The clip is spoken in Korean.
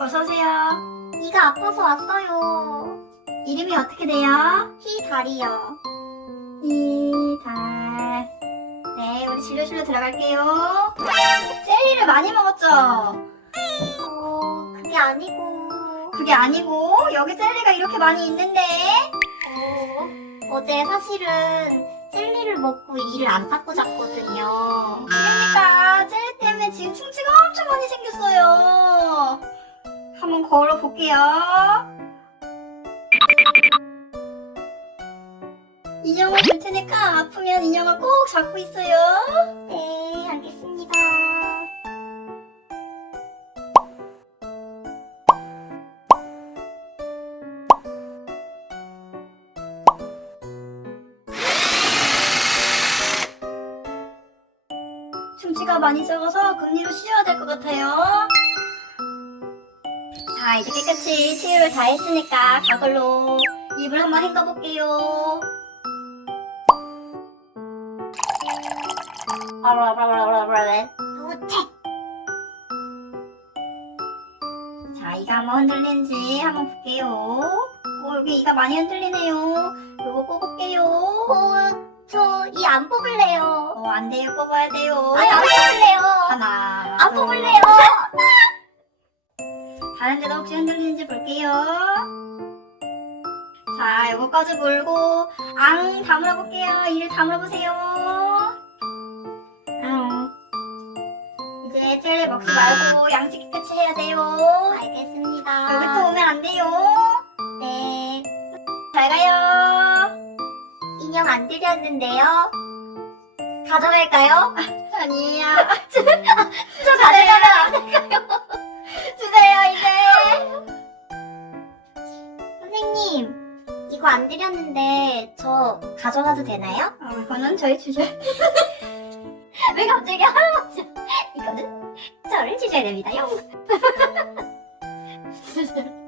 어서오세요. 이가 아파서 왔어요. 이름이 어떻게 돼요? 희달이요. 이달. 네, 우리 진료실로 들어갈게요. 젤리를 많이 먹었죠? 어, 그게 아니고. 그게 아니고, 여기 젤리가 이렇게 많이 있는데. 어, 어제 사실은 젤리를 먹고 이를 안 닦고 잤거든요. 그러니까, 한번 걸어 볼게요. 인형을 줄 테니까 아프면 인형을 꼭 잡고 있어요. 네, 알겠습니다. 충치가 많이 적어서 금리로 쉬어야 될 것 같아요. 자, 이제 깨끗이 치유를 다 했으니까 가글로 입을 한번 헹궈볼게요. 못해. 자, 이가 한번 흔들리는지 한번 볼게요. 오, 여기 이가 많이 흔들리네요. 요거 뽑을게요. 어, 저이 안 뽑을래요. 어, 안 돼요. 뽑아야 돼요. 아니, 안 뽑을래요. 하나. 안 둘. 뽑을래요. 다른 데도 혹시 흔들리는지 볼게요. 자, 요거까지 물고 앙 다물어 볼게요. 이를 다물어 보세요. 앙. 이제 젤리 먹지 말고 양치 깨끗이 해야 돼요. 알겠습니다. 여기 또 오면 안 돼요. 네. 잘 가요. 인형 안 드렸는데요. 가져갈까요? 아니야. 저 가져가면 안될 선생님, 이거 안 드렸는데 저 가져가도 되나요? 어, 이거는 저희 주셔. 왜 갑자기 할아버지? 이거는 저를 주셔야 됩니다요.